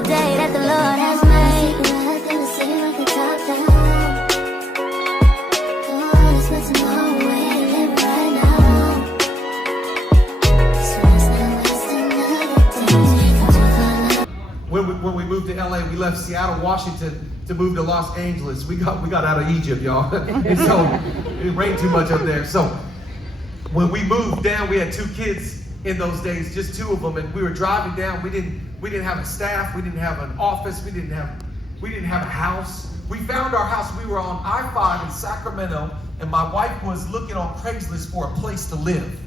the day that the Lord has made. When we moved to LA, we left Seattle, Washington to move to Los Angeles. We got out of Egypt, y'all. And so it rained too much up there. So when we moved down, we had 2 kids in those days, just 2 of them, and we were driving down. We didn't have a staff, we didn't have an office, we didn't have a house. We found our house. We were on I-5 in Sacramento, and my wife was looking on Craigslist for a place to live.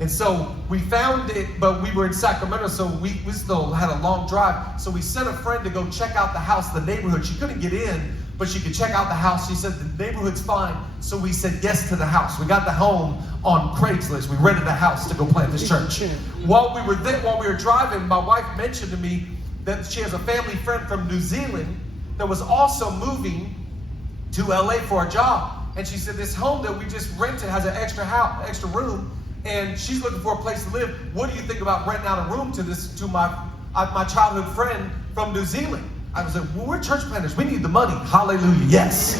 And so we found it, but we were in Sacramento, so we still had a long drive. So we sent a friend to go check out the house, the neighborhood. She couldn't get in, but she could check out the house. She said the neighborhood's fine. So we said yes to the house. We got the home on Craigslist. We rented the house to go plant this church. While we were driving, my wife mentioned to me that she has a family friend from New Zealand that was also moving to LA for a job. And she said this home that we just rented has an extra room. And she's looking for a place to live. What do you think about renting out a room to my childhood friend from New Zealand? I was like, well, we're church planners. We need the money. Hallelujah, yes.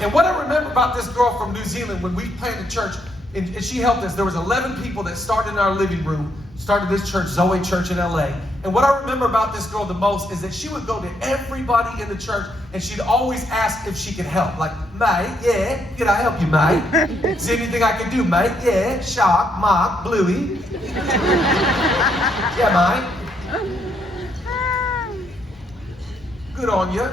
And what I remember about this girl from New Zealand, when we planted church, and she helped us, there was 11 people that started in our living room, started this church, Zoe Church in LA. And what I remember about this girl the most is that she would go to everybody in the church and she'd always ask if she could help. Like, mate, yeah, can I help you, mate? Is there anything I can do, mate? Yeah, Shark, Mark, Bluey. Yeah, mate. Good on you.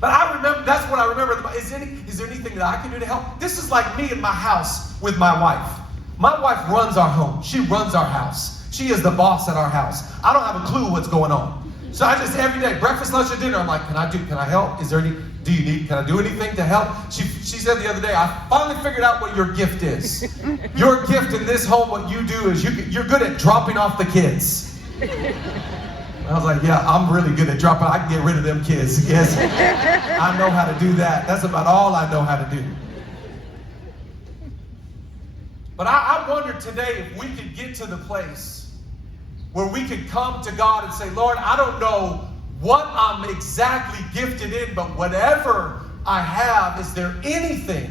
But I remember, that's what I remember. Is there anything that I can do to help? This is like me in my house with my wife. My wife runs our home. She runs our house. She is the boss at our house. I don't have a clue what's going on. So I just, every day, breakfast, lunch, and dinner, I'm like, can I help? Is there any, can I do anything to help? She said the other day, I finally figured out what your gift is. Your gift in this home, what you do is you're good at dropping off the kids. I was like, yeah, I'm really good at dropping. I can get rid of them kids. Yes, I know how to do that. That's about all I know how to do. But I wonder today if we could get to the place where we could come to God and say, Lord, I don't know what I'm exactly gifted in, but whatever I have, is there anything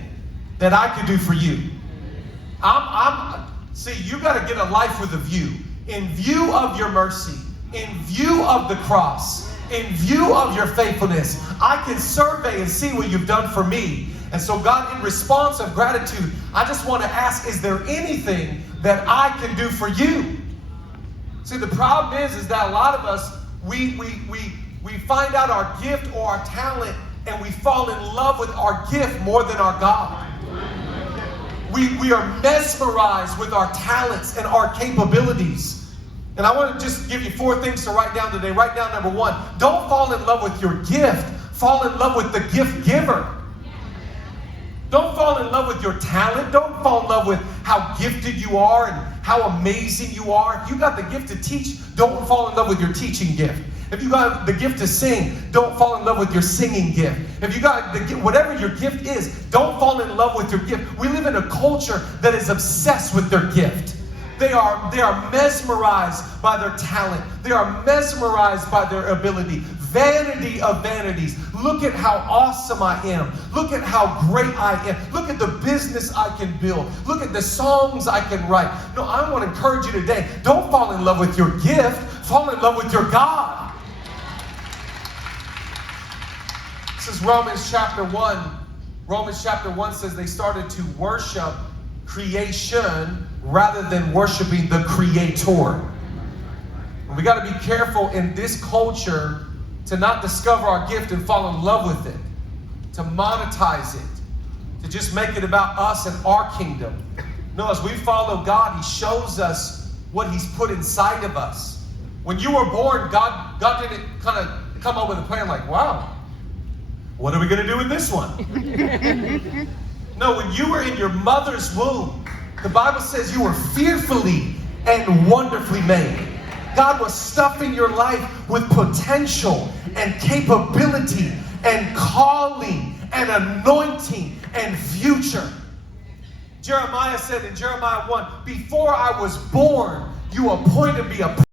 that I could do for you? See, you got to get a life with a view. In view of your mercy, in view of the cross, in view of your faithfulness, I can survey and see what you've done for me. And so God, in response of gratitude, I just want to ask, is there anything that I can do for you? See, the problem is that a lot of us, we find out our gift or our talent and we fall in love with our gift more than our God. We are mesmerized with our talents and our capabilities. And I want to just give you 4 things to write down today. Write down number 1. Don't fall in love with your gift. Fall in love with the gift giver. Don't fall in love with your talent. Don't fall in love with how gifted you are and how amazing you are. If you got the gift to teach, don't fall in love with your teaching gift. If you got the gift to sing, don't fall in love with your singing gift. If you got the gift, whatever your gift is, don't fall in love with your gift. We live in a culture that is obsessed with their gift. They are mesmerized by their talent. They are mesmerized by their ability. Vanity of vanities. Look at how awesome I am. Look at how great I am. Look at the business I can build. Look at the songs I can write. No, I want to encourage you today. Don't fall in love with your gift. Fall in love with your God. This is Romans chapter 1. Romans chapter 1 says they started to worship creation rather than worshiping the Creator. And we got to be careful in this culture to not discover our gift and fall in love with it, to monetize it, to just make it about us and our kingdom. No, as we follow God, He shows us what He's put inside of us. When you were born, God didn't kind of come up with a plan like, wow, what are we going to do with this one? No, when you were in your mother's womb, the Bible says you were fearfully and wonderfully made. God was stuffing your life with potential and capability and calling and anointing and future. Jeremiah said in Jeremiah 1, before I was born, you appointed me a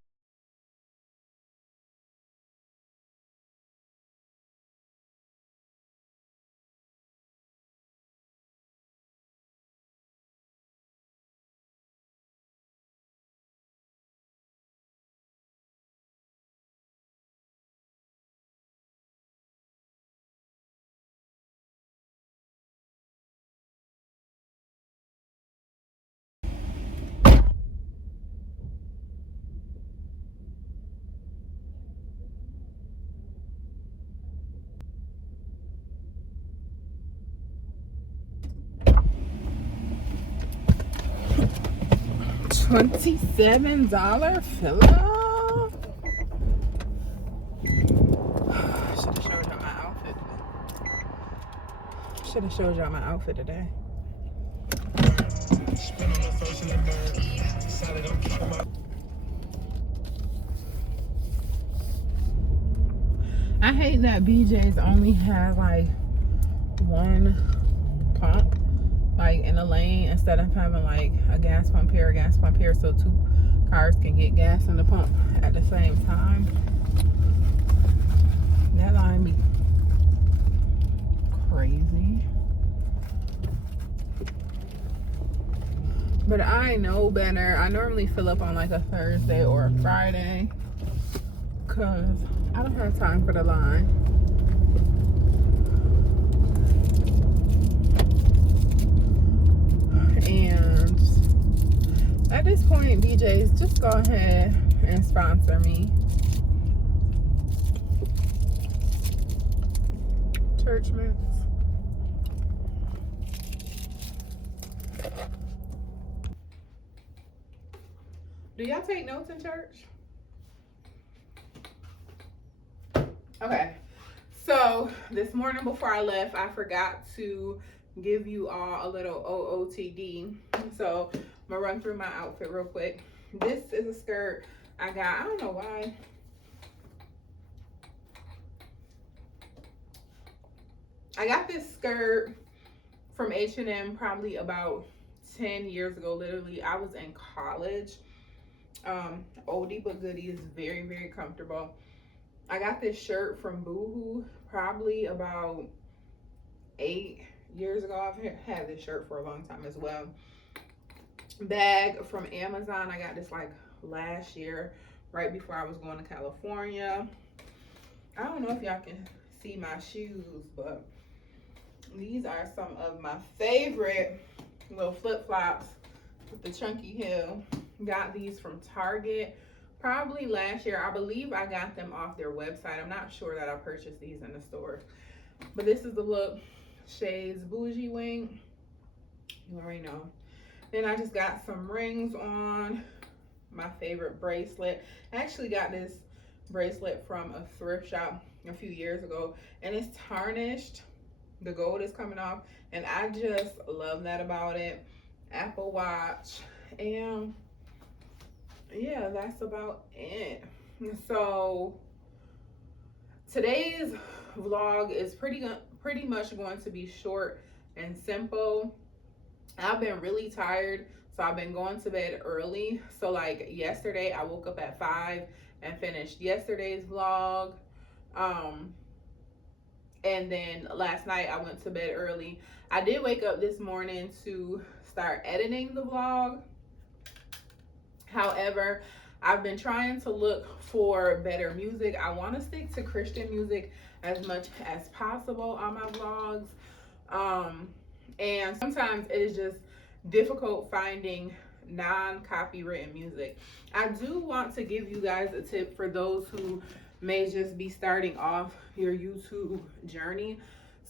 $27 filler. Should have showed y'all my outfit today. I hate that BJ's only has like one pump, like in a lane, instead of having like a gas pump here, so two cars can get gas in the pump at the same time. That line be crazy. But I know better. I normally fill up on like a Thursday or a Friday, cause I don't have time for the line. And at this point, BJ's, just go ahead and sponsor me. Church mints. Do y'all take notes in church? Okay. So this morning before I left, I forgot to give you all a little OOTD. So I'm gonna run through my outfit real quick. This is a skirt I got. I don't know why. I got this skirt from H&M probably about 10 years ago. Literally, I was in college. Oldie but goodie, is very, very comfortable. I got this shirt from Boohoo probably about 8 years ago. I've had this shirt for a long time as well. Bag from Amazon. I got this like last year, right before I was going to California. I don't know if y'all can see my shoes, but these are some of my favorite little flip-flops with the chunky heel. Got these from Target probably last year. I believe I got them off their website. I'm not sure that I purchased these in the store. But this is the look. Shades Bougie Wink. You already know. Then I just got some rings on. My favorite bracelet. I actually got this bracelet from a thrift shop a few years ago, and it's tarnished. The gold is coming off, and I just love that about it. Apple Watch, and yeah, that's about it. So today's vlog is pretty much going to be short and simple. I've been really tired, so I've been going to bed early. So like yesterday, I woke up at 5 and finished yesterday's vlog. And then last night I went to bed early. I did wake up this morning to start editing the vlog. However, I've been trying to look for better music. I want to stick to Christian music as much as possible on my vlogs. And sometimes it is just difficult finding non-copywritten music. I do want to give you guys a tip for those who may just be starting off your YouTube journey,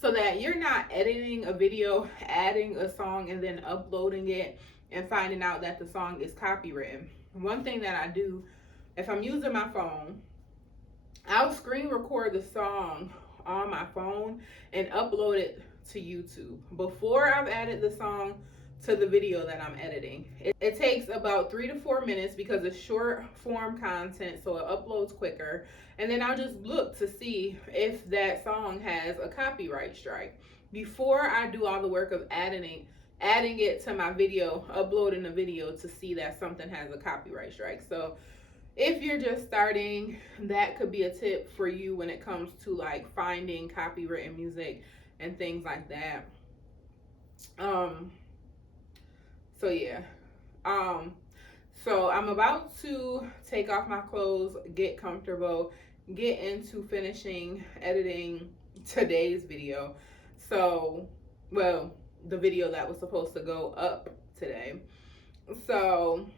so that you're not editing a video, adding a song, and then uploading it and finding out that the song is copywritten. One thing that I do, if I'm using my phone, I'll screen record the song on my phone and upload it to YouTube before I've added the song to the video that I'm editing. It takes about 3 to 4 minutes because it's short form content, so it uploads quicker. And then I'll just look to see if that song has a copyright strike before I do all the work of adding it to my video, uploading the video to see that something has a copyright strike. So if you're just starting, that could be a tip for you when it comes to like finding copywritten music and things like that. So yeah. So I'm about to take off my clothes, get comfortable, get into finishing editing today's video. So, well, the video that was supposed to go up today. So,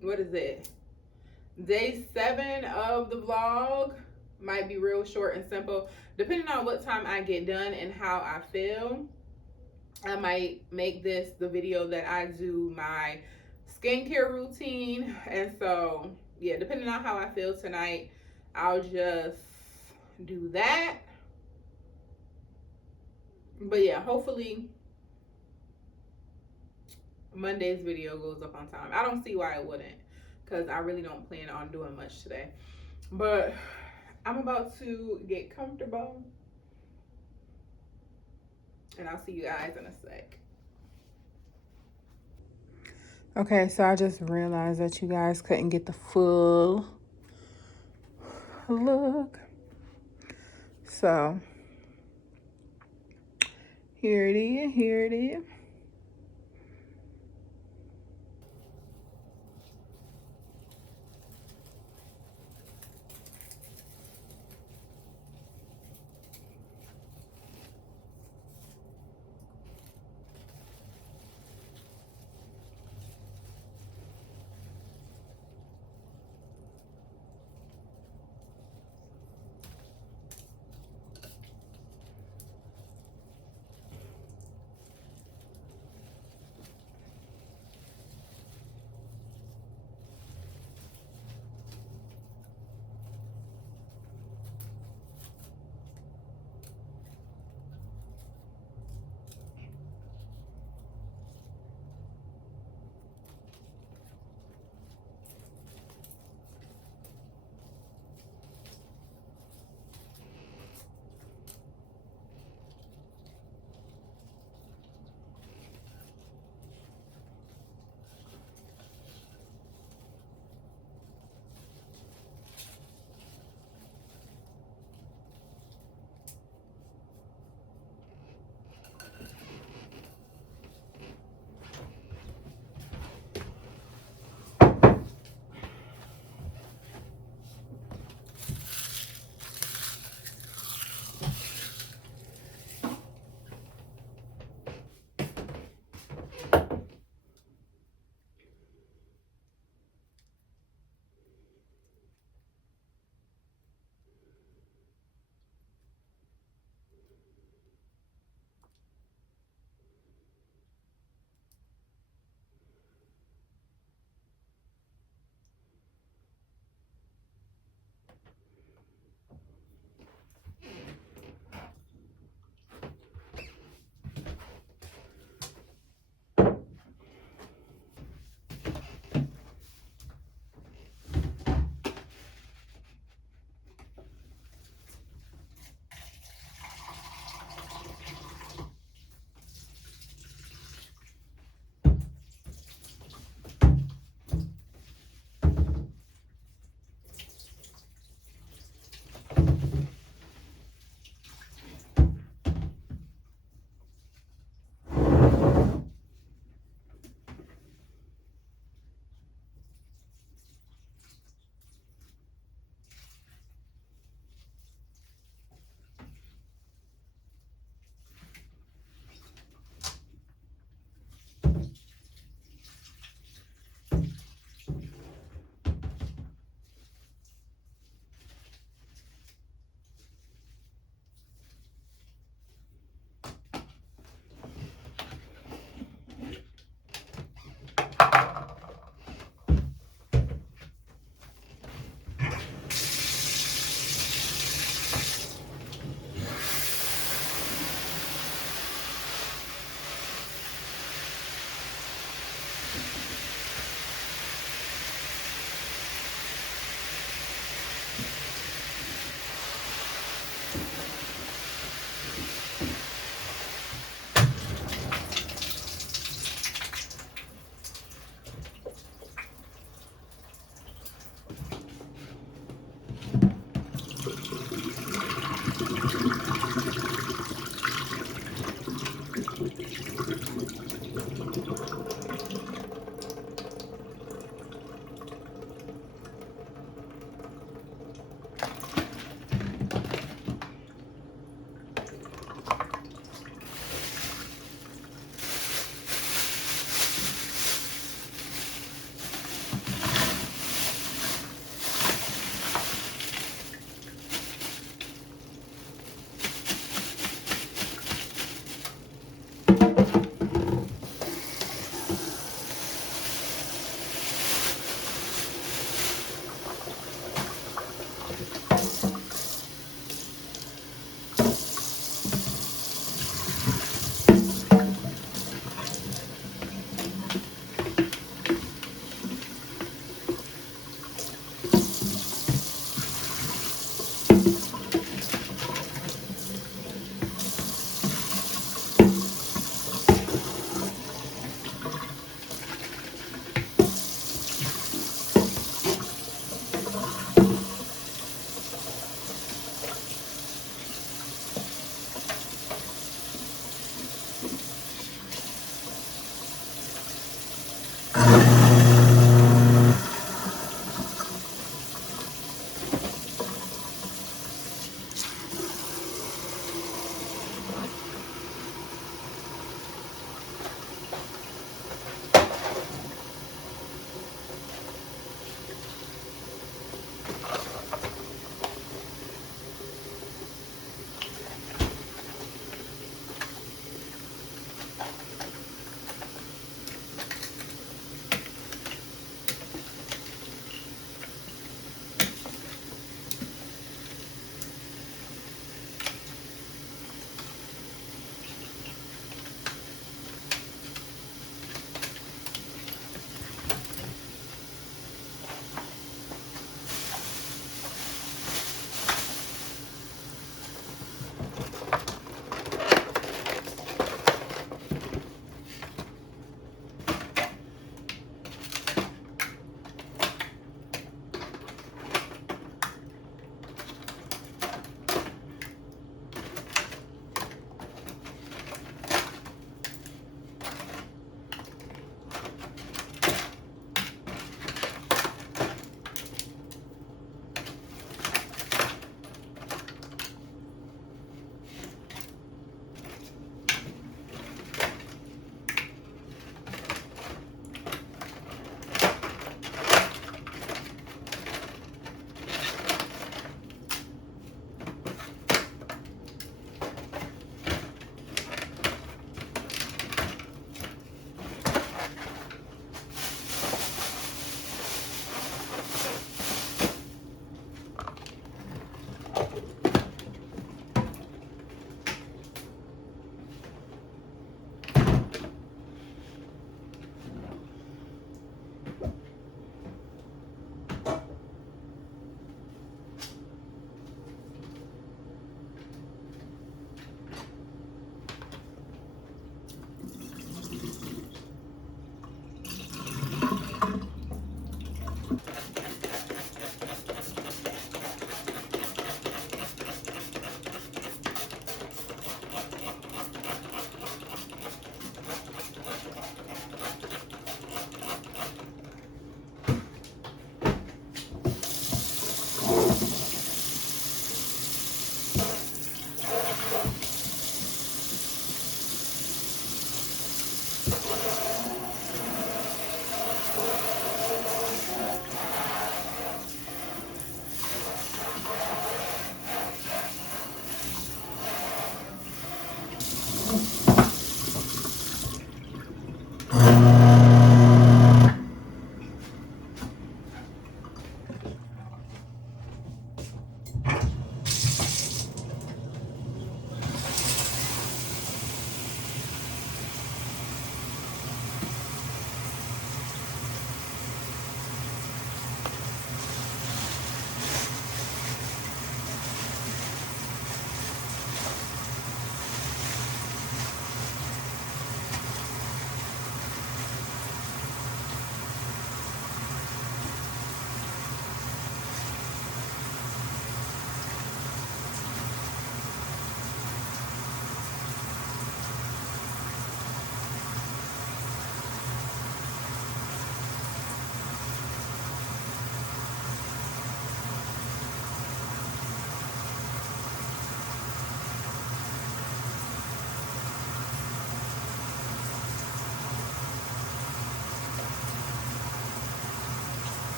what is it? Day 7 of the vlog. Might be real short and simple. Depending on what time I get done and how I feel, I might make this the video that I do my skincare routine. And so, yeah, depending on how I feel tonight, I'll just do that. But yeah, hopefully Monday's video goes up on time. I don't see why it wouldn't, because I really don't plan on doing much today. But I'm about to get comfortable, and I'll see you guys in a sec. Okay, so I just realized that you guys couldn't get the full look. So here it is, here it is.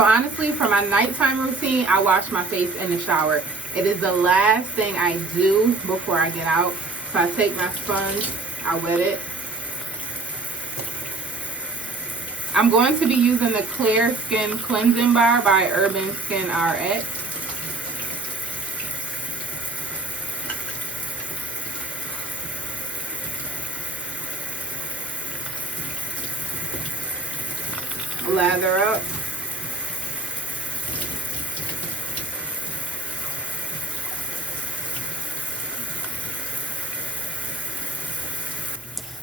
So honestly, for my nighttime routine, I wash my face in the shower. It is the last thing I do before I get out. So I take my sponge, I wet it. I'm going to be using the Clear Skin Cleansing Bar by Urban Skin RX. Lather up.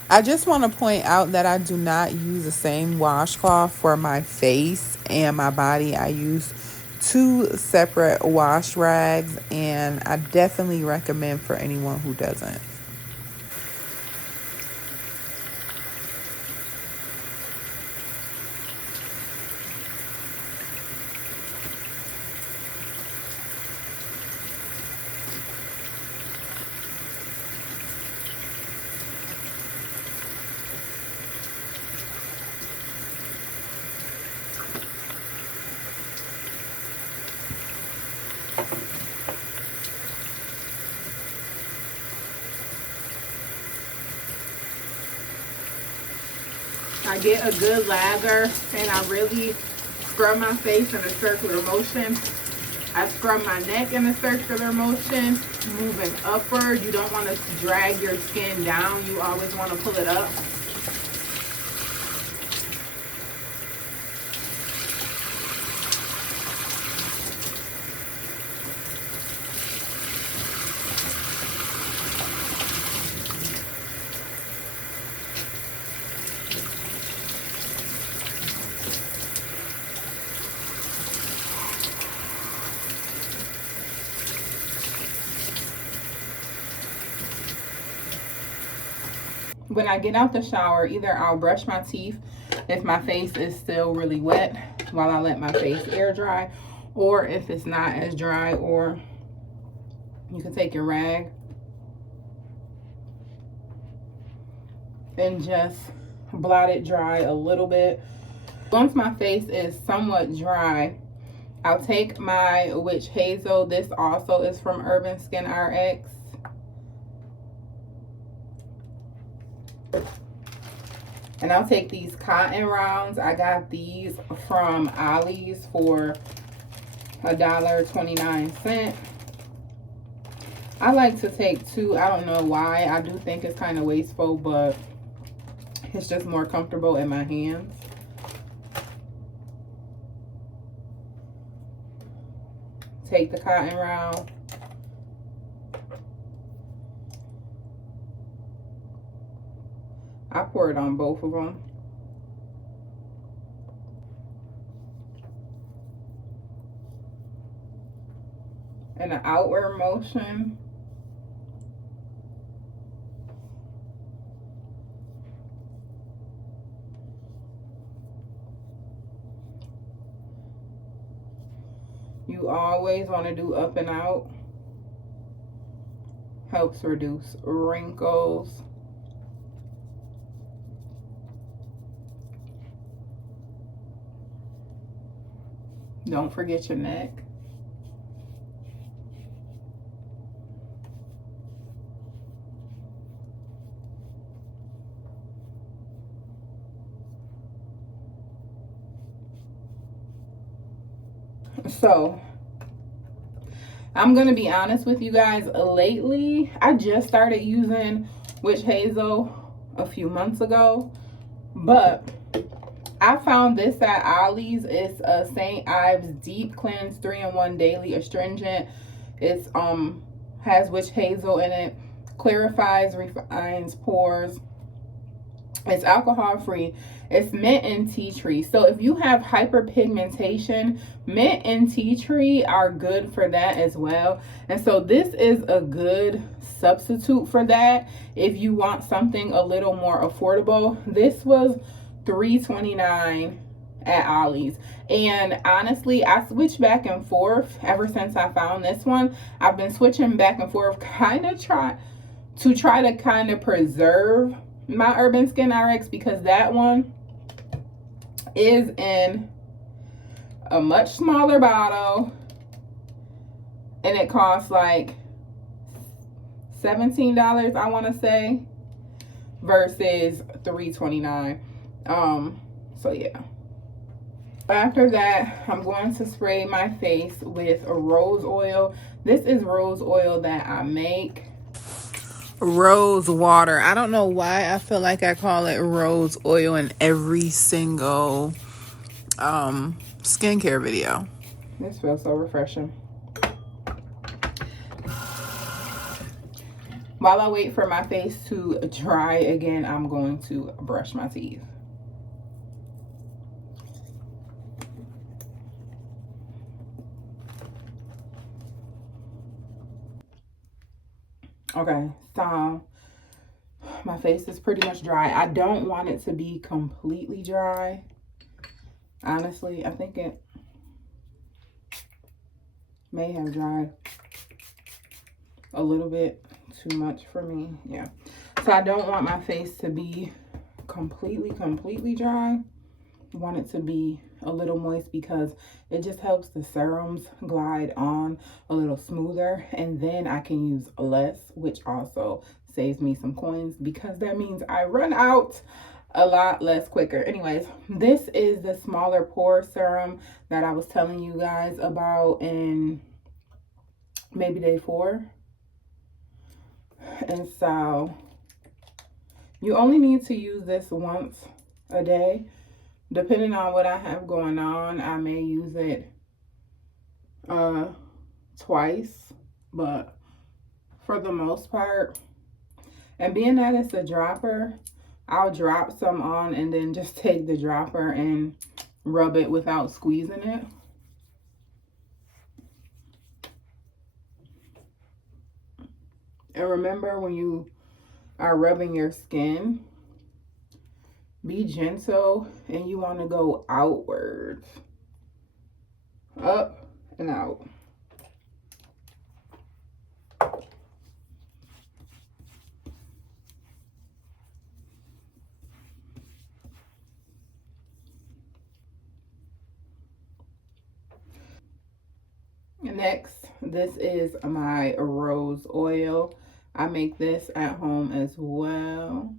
I just want to point out that I do not use the same washcloth for my face and my body. I use 2 separate wash rags, and I definitely recommend for anyone who doesn't. I get a good lather and I really scrub my face in a circular motion. I scrub my neck in a circular motion, moving upward. You don't want to drag your skin down. You always want to pull it up. When I get out the shower, either I'll brush my teeth if my face is still really wet while I let my face air dry, or if it's not as dry, or you can take your rag and just blot it dry a little bit. Once my face is somewhat dry, I'll take my Witch Hazel. This also is from Urban Skin RX. And I'll take these cotton rounds. I got these from Ollie's for $1.29. I like to take 2. I don't know why. I do think it's kind of wasteful, but it's just more comfortable in my hands. Take the cotton round. I pour it on both of them. In an outward motion. You always want to do up and out. Helps reduce wrinkles. Don't forget your neck. So, I'm going to be honest with you guys. Lately, I just started using Witch Hazel a few months ago. But I found this at Ollie's. It's a St. Ives Deep Cleanse 3-in-1 Daily Astringent. It's has witch hazel in it. Clarifies, refines pores. It's alcohol free. It's mint and tea tree. So if you have hyperpigmentation, mint and tea tree are good for that as well. And so this is a good substitute for that if you want something a little more affordable. This was $3.29 at Ollie's, and honestly I switched back and forth ever since I found this one. I've been switching back and forth, try to preserve my Urban Skin RX, because that one is in a much smaller bottle, and it costs like $17, I want to say, versus $3.29. So yeah. After that, I'm going to spray my face with rose oil. This is rose oil that I make. Rose water. I don't know why I feel like I call it rose oil in every single skincare video. This feels so refreshing. While I wait for my face to dry again, I'm going to brush my teeth. Okay, so my face is pretty much dry. I don't want it to be completely dry. Honestly, I think it may have dried a little bit too much for me. Yeah. So I don't want my face to be completely dry. I want it to be a little moist because it just helps the serums glide on a little smoother, and then I can use less, which also saves me some coins because that means I run out a lot less quicker. Anyways, this is the smaller pore serum that I was telling you guys about in maybe day 4. And so you only need to use this once a day. Depending on what I have going on, I may use it twice, but for the most part, and being that it's a dropper, I'll drop some on and then just take the dropper and rub it without squeezing it. And remember, when you are rubbing your skin, be gentle, and you want to go outwards, up and out. Next, this is my rose oil. I make this at home as well.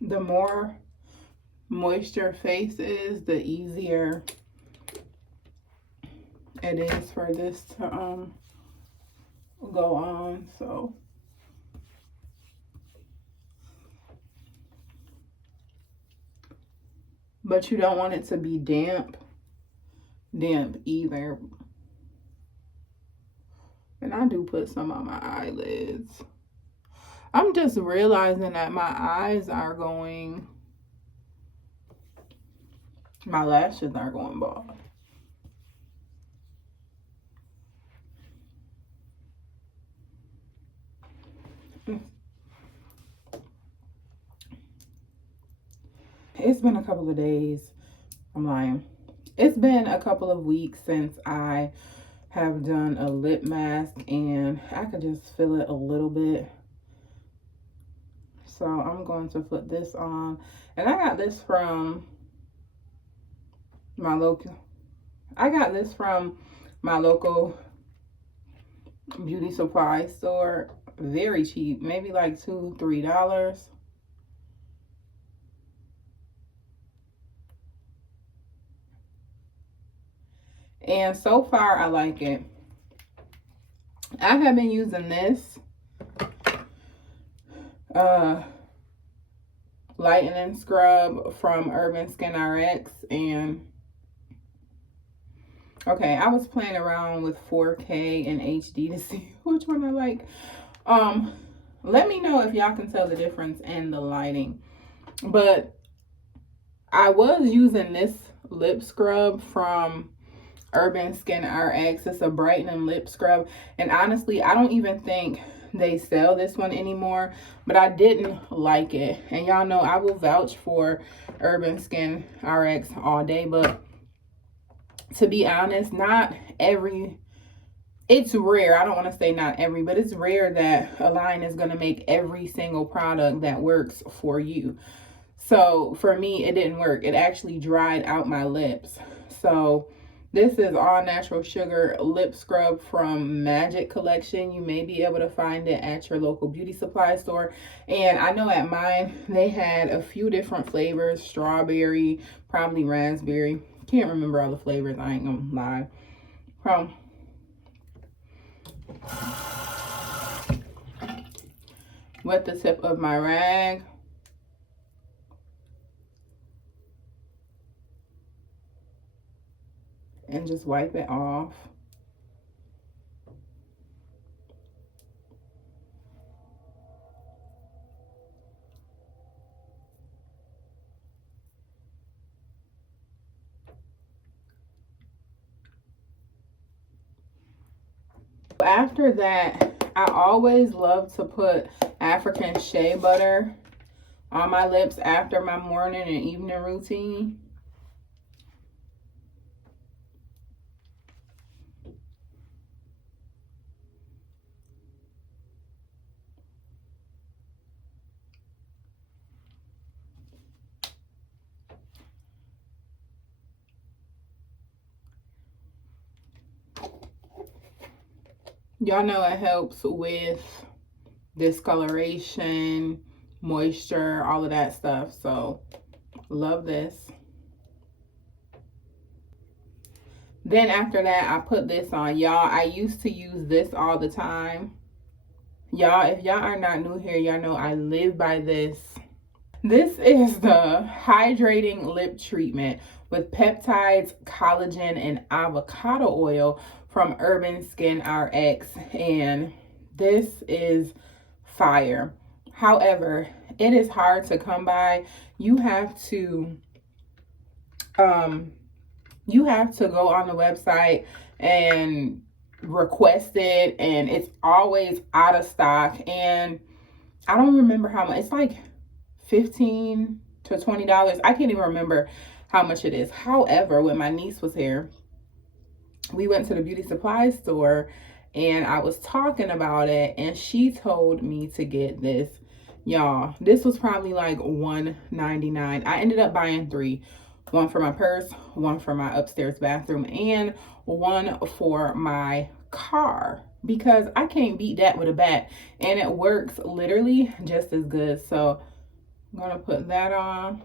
The more moisture face is, the easier it is for this to go on. So but you don't want it to be damp either. And I do put some on my eyelids. I'm just realizing that my eyes are going, my lashes are going bald. It's been a couple of days. I'm lying. It's been a couple of weeks since I have done a lip mask, and I could just feel it a little bit. So I'm going to put this on. And I got this from my local beauty supply store. Very cheap, maybe like $2-3. And so far I like it. I have been using this lightening scrub from Urban Skin RX, and okay, I was playing around with 4K and HD to see which one I like. Let me know if y'all can tell the difference in the lighting. But I was using this lip scrub from Urban Skin RX. It's a brightening lip scrub, and honestly, I don't even think they sell this one anymore, but I didn't like it. And y'all know I will vouch for Urban Skin RX all day, but to be honest, it's rare. I don't want to say not every, but it's rare that a line is going to make every single product that works for you. So for me, it didn't work. It actually dried out my lips. So this is all natural sugar lip scrub from Magic Collection. You may be able to find it at your local beauty supply store. And I know at mine, they had a few different flavors, strawberry, probably raspberry. Can't remember all the flavors, I ain't gonna lie. Wet the tip of my rag. And just wipe it off. After that, I always love to put African shea butter on my lips after my morning and evening routine. Y'all know it helps with discoloration, moisture, all of that stuff. So, love this. Then after that, I put this on. Y'all, I used to use this all the time. Y'all, if y'all are not new here, y'all know I live by this. This is the hydrating lip treatment with peptides, collagen, and avocado oil from Urban Skin RX, and this is fire. However, it is hard to come by. You have to go on the website and request it, and it's always out of stock. And I don't remember how much. It's like $15 to $20. I can't even remember how much it is. However, when my niece was here, we went to the beauty supply store and I was talking about it, and she told me to get this. Y'all, this was probably like $1.99. I ended up buying 3. One for my purse, one for my upstairs bathroom, and one for my car, because I can't beat that with a bat, and it works literally just as good. So I'm gonna put that on.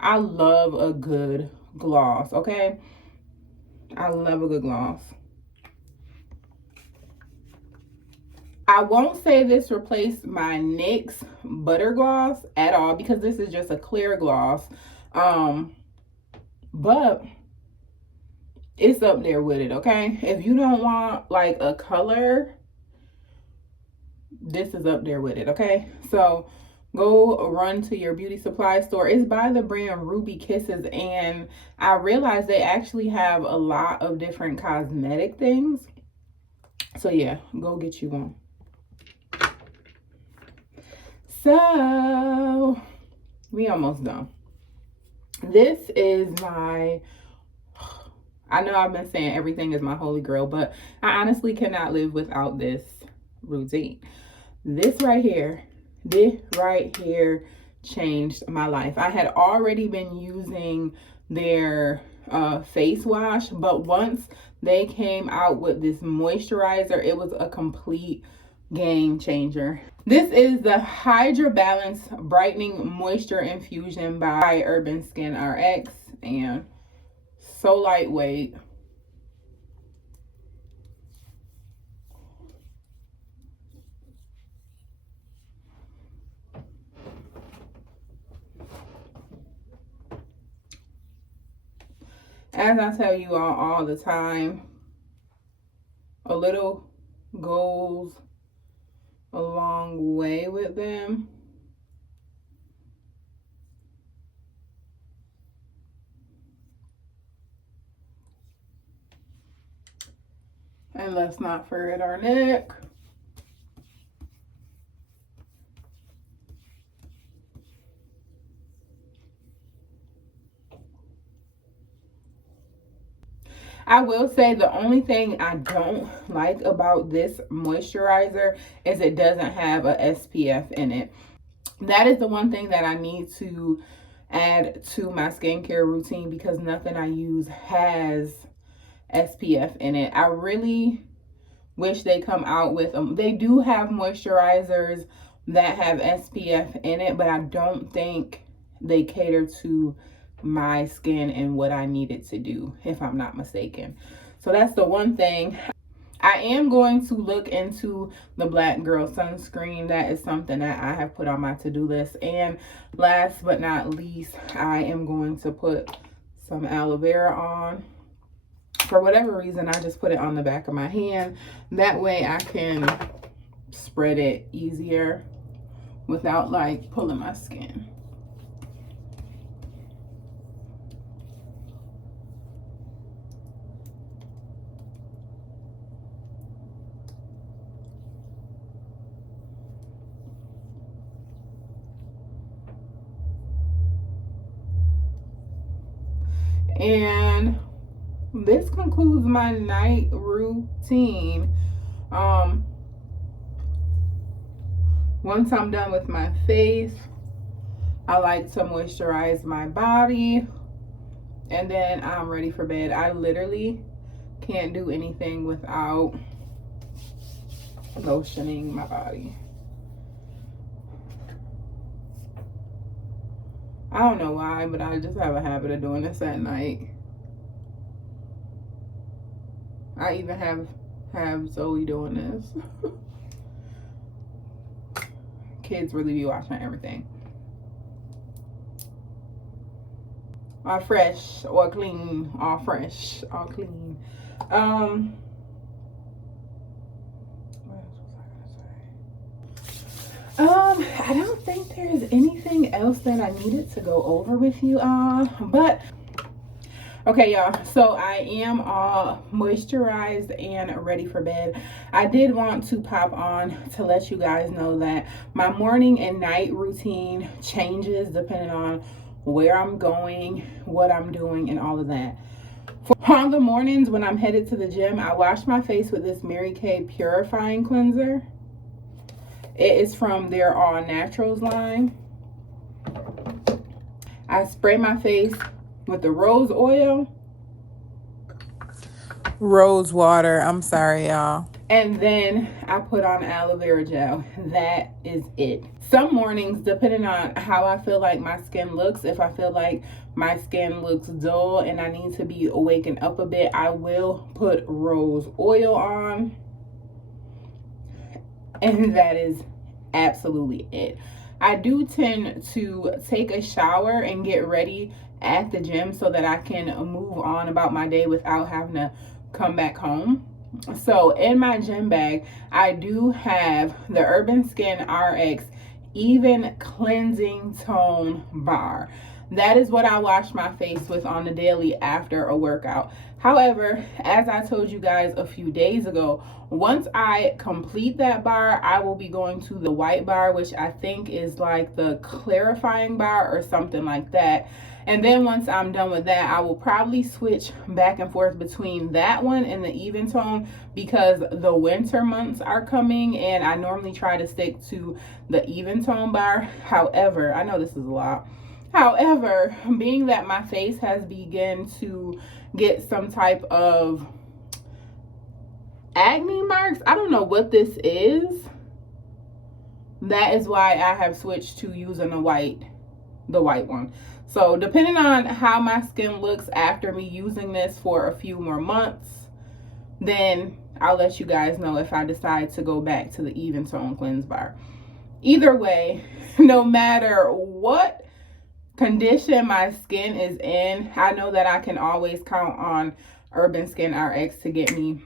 I love a good gloss, okay? I love a good gloss. I won't say this replaced my NYX butter gloss at all, because this is just a clear gloss. But it's up there with it, okay? If you don't want like a color, this is up there with it, okay? So go run to your beauty supply store. It's by the brand Ruby Kisses, and I realized they actually have a lot of different cosmetic things. So yeah, go get you one. So we almost done. This is my, I know I've been saying everything is my holy grail, but I honestly cannot live without this routine. This right here changed my life. I had already been using their face wash, but once they came out with this moisturizer, it was a complete game changer. This is the Hydra Balance Brightening Moisture Infusion by Urban Skin RX, and so lightweight. As I tell you all the time, a little goes a long way with them. And let's not forget our neck. I will say the only thing I don't like about this moisturizer is it doesn't have a SPF in it. That is the one thing that I need to add to my skincare routine because nothing I use has SPF in it. I really wish they come out with them. They do have moisturizers that have SPF in it, but I don't think they cater to my skin and what I need it to do, if I'm not mistaken. So that's the one thing. I am going to look into the Black Girl sunscreen. That is something that I have put on my to-do list. And last but not least, I am going to put some aloe vera on. For whatever reason, I just put it on the back of my hand. That way I can spread it easier without like pulling my skin. And this concludes my night routine. Once I'm done with my face, I like to moisturize my body, and then I'm ready for bed. I literally can't do anything without lotioning my body. I don't know why, but I just have a habit of doing this at night. I even have Zoe doing this. Kids really be watching everything. All fresh or clean, all fresh, all clean. What else was I gonna say? I don't think there's anything else that I needed to go over with you but okay, y'all, so I am all moisturized and ready for bed. I did want to pop on to let you guys know that my morning and night routine changes depending on where I'm going, what I'm doing, and all of that. On the mornings when I'm headed to the gym, I wash my face with this Mary Kay Purifying Cleanser. It is from their All Naturals line. I spray my face with the rose oil. Rose water. I'm sorry, y'all. And then I put on aloe vera gel. That is it. Some mornings, depending on how I feel like my skin looks, if I feel like my skin looks dull and I need to be waking up a bit, I will put rose oil on. And that is absolutely it. I do tend to take a shower and get ready at the gym so that I can move on about my day without having to come back home. So in my gym bag, I do have the Urban Skin RX Even Cleansing Tone Bar. That is what I wash my face with on the daily after a workout. However, as I told you guys a few days ago, once I complete that bar, I will be going to the white bar, which I think is like the clarifying bar or something like that. And then once I'm done with that, I will probably switch back and forth between that one and the even tone because the winter months are coming and I normally try to stick to the even tone bar. However, I know this is a lot. However, being that my face has begun to get some type of acne marks, I don't know what this is. That is why I have switched to using the white one. So depending on how my skin looks after me using this for a few more months, then I'll let you guys know if I decide to go back to the even tone cleanse bar. Either way, no matter what condition my skin is in, I know that I can always count on Urban Skin RX to get me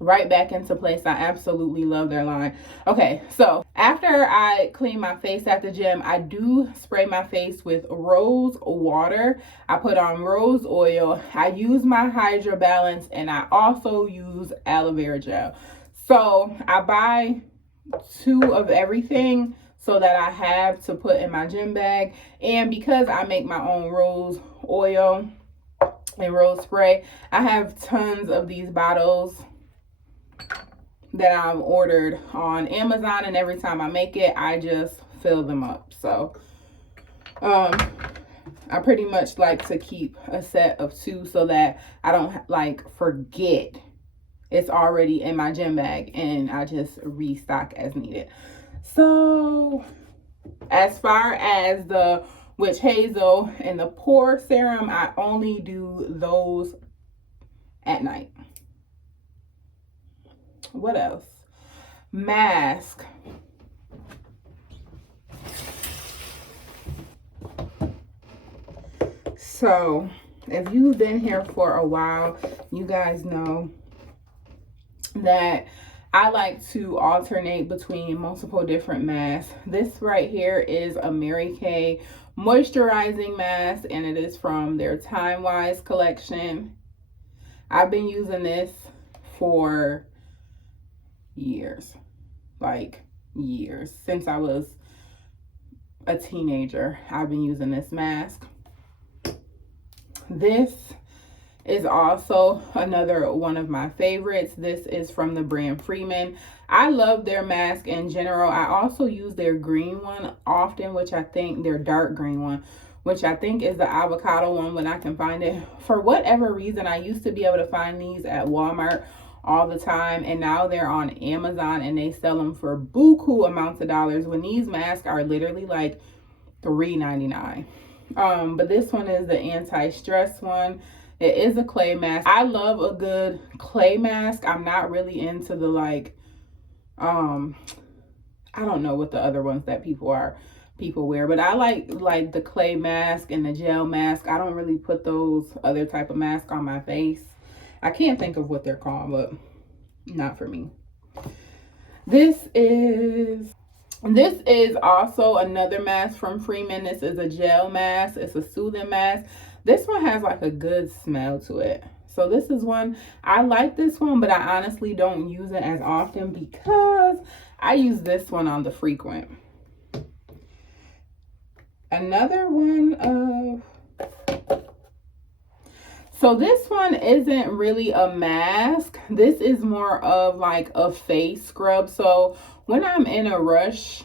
right back into place. I absolutely love their line. Okay, so after I clean my face at the gym, I do spray my face with rose water. I put on rose oil. I use my Hydra Balance, and I also use aloe vera gel. So I buy 2 of everything so that I have to put in my gym bag. And because I make my own rose oil and rose spray, I have tons of these bottles that I've ordered on Amazon, and every time I make it, I just fill them up. So I pretty much like to keep a set of 2 so that I don't like forget it's already in my gym bag and I just restock as needed. So as far as the witch hazel and the pore serum, I only do those at night. What else? Mask. So if you've been here for a while, you guys know that I like to alternate between multiple different masks. This right here is a Mary Kay moisturizing mask, and it is from their Time Wise collection. I've been using this for years, like years. Since I was a teenager, I've been using this mask. This is also another one of my favorites. This is from the brand Freeman. I love their mask in general. I also use their green one often, which I think their dark green one, which I think is the avocado one when I can find it. For whatever reason, I used to be able to find these at Walmart all the time, and now they're on Amazon and they sell them for buku amounts of dollars when these masks are literally like $3.99. But this one is the anti-stress one. It is a clay mask. I love a good clay mask. I'm not really into the like I don't know what the other ones that people wear, but I like the clay mask and the gel mask. I don't really put those other type of masks on my face. I can't think of what they're called, but not for me. This is also another mask from Freeman. This is a gel mask. It's a soothing mask. This one has like a good smell to it. So this is one, I like this one, but I honestly don't use it as often because I use this one on the frequent. Another one so this one isn't really a mask. This is more of like a face scrub. So when I'm in a rush,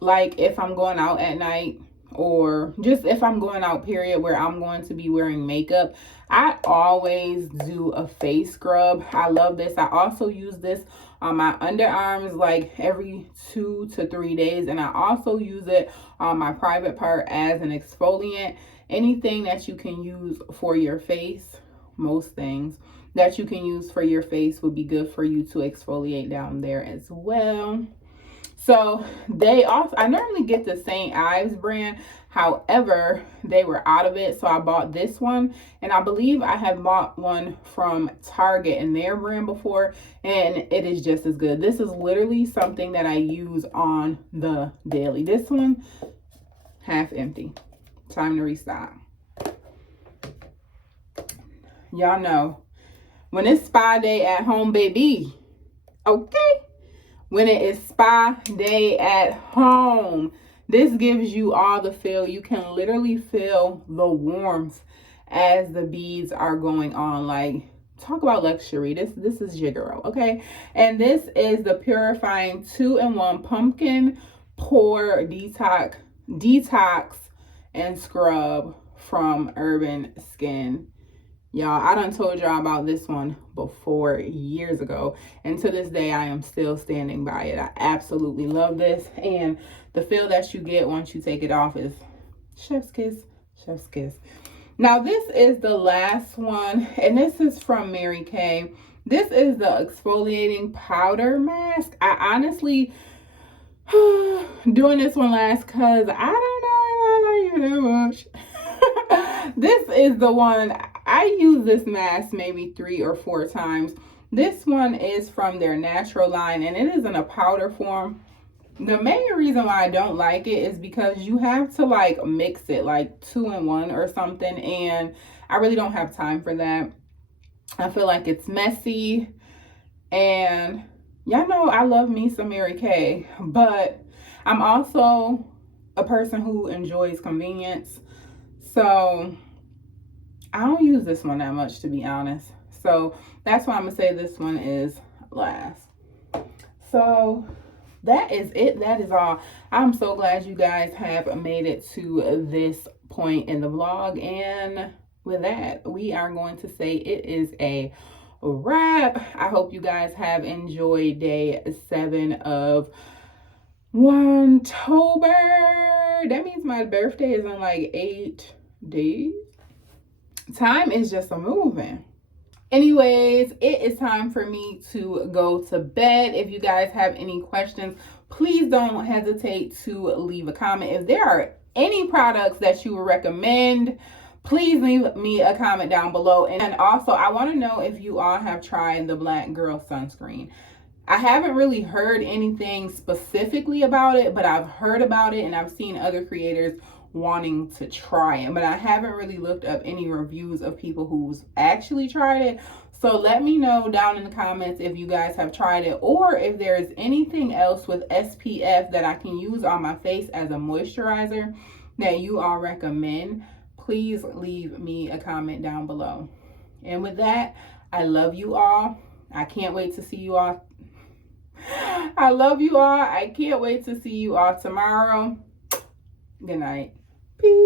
like if I'm going out at night, or just if I'm going out period where I'm going to be wearing makeup, I always do a face scrub. I love this. I also use this on my underarms like every 2 to 3 days, and I also use it on my private part as an exfoliant. Anything that you can use for your face, most things that you can use for your face would be good for you to exfoliate down there as well. So they also, I normally get the St. Ives brand. However, they were out of it. So I bought this one, and I believe I have bought one from Target and their brand before, and it is just as good. This is literally something that I use on the daily. This one, half empty. Time to restock. Y'all know when it's spa day at home, baby. Okay. When it is spa day at home, this gives you all the feel. You can literally feel the warmth as the beads are going on. Like, talk about luxury. This is Jigaro, okay? And this is the purifying 2-in-1 pumpkin pore detox and scrub from Urban Skin. Y'all, I done told y'all about this one before years ago, and to this day I am still standing by it. I absolutely love this, and the feel that you get once you take it off is chef's kiss, chef's kiss. Now this is the last one, and this is from Mary Kay. This is the exfoliating powder mask. I honestly doing this one last because I don't know if I like it that much. This is the one, I use this mask maybe 3 or 4 times. This one is from their natural line, and it is in a powder form. The main reason why I don't like it is because you have to like mix it like 2 in 1 or something, and I really don't have time for that. I feel like it's messy, and y'all know I love me some Mary Kay, but I'm also a person who enjoys convenience. So I don't use this one that much, to be honest. So that's why I'm gonna say this one is last. So that is it. That is all. I'm so glad you guys have made it to this point in the vlog, and with that, we are going to say it is a wrap. I hope you guys have enjoyed day 7 of Juantober. That means my birthday is in like 8 days. Time is just a moving. Anyways, it is time for me to go to bed. If you guys have any questions, please don't hesitate to leave a comment. If there are any products that you would recommend, please leave me a comment down below. And also, I want to know if you all have tried the Black Girl sunscreen. I haven't really heard anything specifically about it, but I've heard about it and I've seen other creators wanting to try it, but I haven't really looked up any reviews of people who's actually tried it. So let me know down in the comments if you guys have tried it, or if there's anything else with SPF that I can use on my face as a moisturizer that you all recommend. Please leave me a comment down below. And with that, I love you all. I can't wait to see you all. I love you all. I can't wait to see you all tomorrow. Good night. Peace.